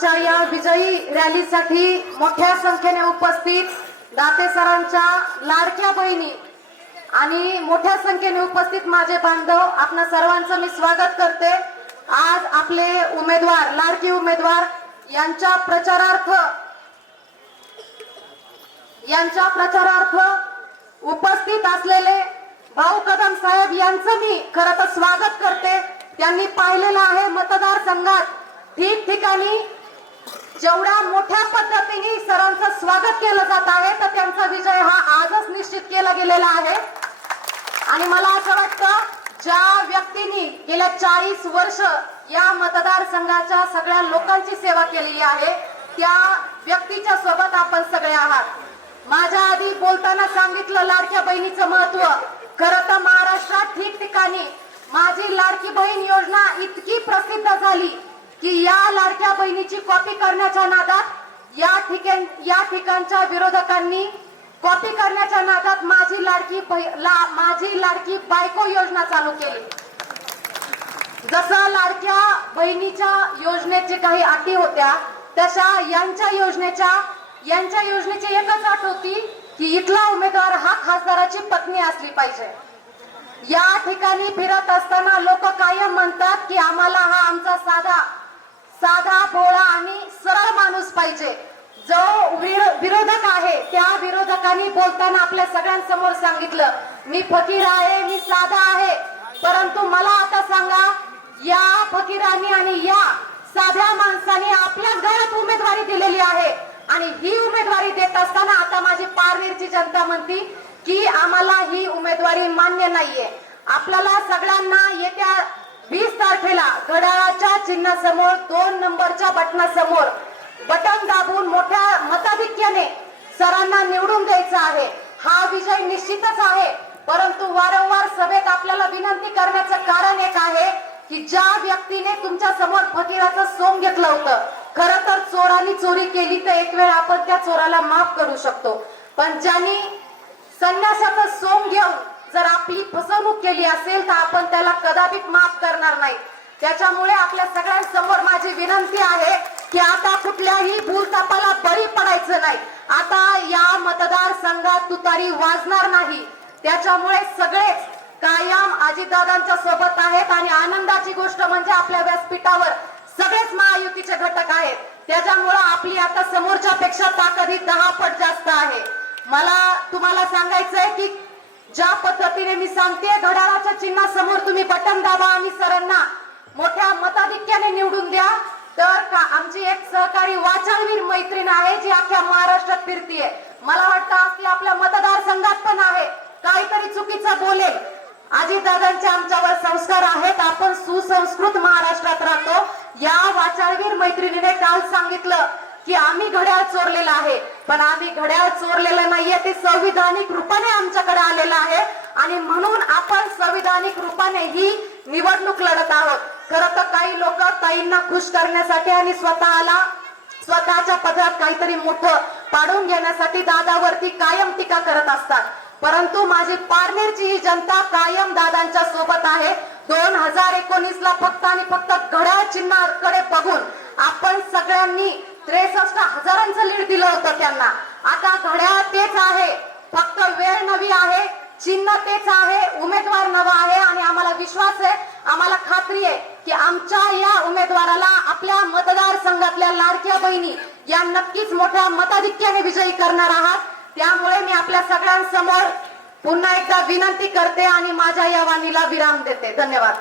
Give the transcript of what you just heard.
आजच्या या विजयी रॅलीसाठी मोठ्या संख्येने उपस्थित दाते सरांच्या लाडक्या बहिणी आणि मोठ्या संख्येने उपस्थित माझे बांधव आपणा सर्वांचं मी स्वागत करते. आज आपले उमेदवार लाडकी उमेदवार यांच्या प्रचारार्थ यांच्या प्रचारार्थ उपस्थित असलेले भाऊ कदम साहेब यांचं मी खरं तर स्वागत करते. त्यांनी पाहिलेलं आहे मतदारसंघात. ठिकठिकाणी जेवढ्या मोठ्या पद्धतीने सरांचं स्वागत केलं जात आहे तर त्यांचा विजय हा आजच निश्चित केला गेलेला आहे. आणि मला असं वाटतं ज्या व्यक्तींनी गेल्या चाळीस वर्ष या मतदारसंघाच्या सगळ्या लोकांची सेवा केलेली आहे त्या व्यक्तीच्या सोबत आपण सगळे आहात. माझ्या आधी बोलताना सांगितलं लाडक्या बहिणीचं महत्त्व खरं तर महाराष्ट्रात ठिकठिकाणी माझी लाडकी बहीण योजना इतकी प्रसिद्ध झाली की या लाडक्या बहिणीची कॉपी करण्याच्या नादात या ठिकाण या ठिकाणच्या विरोधकांनी कॉपी करण्याच्या नादात माझी लाडकी ला- माझी लाडकी बायको योजना चालू केली. जसा लाडक्या बहिणीच्या योजनेचे काही अटी होत्या तशा यांच्या योजनेच्या यांच्या योजनेची एकच अट होती की इथला उमेदवार हा खासदाराची पत्नी असली पाहिजे. या ठिकाणी फिरत असताना लोक कायम म्हणतात की आम्हाला हा आमचा साधा साधा भोळा आणि सरळ माणूस पाहिजे. जो विरोधक आहे त्या विरोधकांनी बोलताना आपल्या सगळ्यांसमोर सांगितलं मी फकीर आहे मी साधा आहे. परंतु मला आता सांगा या फकीरांनी आणि या साध्या माणसाने आपल्या घरात उमेदवारी दिलेली आहे. आणि ही उमेदवारी देत असताना आता माझी पारनेरची जनता म्हणती की आम्हाला ही उमेदवारी मान्य नाहीये. आपल्याला सगळ्यांना येत्या वीस तारखेला घड्याळाच्या चिन्हासमोर दोन नंबरच्या बटनासमोर बटन दाबून मोठ्या मताधिक्याने सरांना निवडून द्यायचं आहे. हा विजय निश्चितच आहे. परंतु वारंवार सभेत आपल्याला विनंती करण्याचं कारण एक आहे की ज्या व्यक्तीने तुमच्यासमोर फकीराचं सोंग घेतलं होतं खरं तर चोरांनी चोरी केली तर एक वेळ आपण त्या चोराला माफ करू शकतो. पण ज्यांनी संन्यासाचं सोंग घेऊन जर आपली फसवणूक केली असेल तर आपण त्याला कदापिक माफ करणार नाही. त्याच्यामुळे आपल्या सगळ्यांसमोर माझी विनंती आहे की आता कुठल्याही भूलतापाला बळी पडायचं नाही. आता या मतदारसंघात तुतारी वाजणार नाही. त्याच्यामुळे सगळेच कायम अजितदादांच्या सोबत आहेत आणि आनंदाची गोष्ट म्हणजे आपल्या व्यासपीठावर सगळेच महायुतीचे घटक आहेत. त्याच्यामुळं आपली आता समोरच्या पेक्षा ताकद ही दहा पट जास्त आहे. मला तुम्हाला सांगायचंय की ज्या पद्धतीने मी सांगते घड्याळाच्या चिन्हासमोर तुम्ही बटन दाबा आणि सरांना. मोठ्या मताधिक्याने निवडून द्या. तर का आमची एक सहकारी वाचाळवीर मैत्रीण आहे जी अख्ख्या महाराष्ट्रात फिरतीये. मला वाटतं आज आपल्या मतदारसंघात पण आहे. काहीतरी चुकीचं बोलेल. दादांचे आमच्यावर संस्कार आहेत. आपण सुसंस्कृत महाराष्ट्रात राहतो. या वाचाळवीर मैत्रिणीने काल सांगितलं की आम्ही घड्याळ चोरलेलं आहे. पण आम्ही घड्याळ चोरलेलं नाहीये ते संविधानिक रूपाने आमच्याकडे आलेलं आहे. आणि म्हणून आपण संविधानिक रूपाने ही निवडणूक लढत आहोत. खरं तर काही लोक ताईंना खुश करण्यासाठी आणि स्वतःला स्वतःच्या पदरात काहीतरी मोठं पाडून घेण्यासाठी दादावरती कायम टीका करत असतात. परंतु माझी पारनेरची ही जनता कायम दादांच्या सोबत आहे. दोन हजार एकोणीस ला फक्त आणि फक्त घड्याळ चिन्हाकडे बघून आपण सगळ्यांनी त्रेसष्ट हजारांचं लीड दिलं होतं त्यांना. आता घड्याळ तेच आहे. फक्त वेळ नवी आहे चिन्ह तेच आहे उमेदवार नवा आहे आणि आम्हाला विश्वास आहे. आम्हाला खात्री आहे की आमच्या या उमेदवाराला आपल्या मतदारसंघातल्या लाडक्या बहिणी या नक्कीच मोठ्या मताधिक्याने विजयी करणार आहात. त्यामुळे मी आपल्या सगळ्यांसमोर पुन्हा एकदा विनंती करते आणि माझ्या या वाणीला विराम देते. धन्यवाद.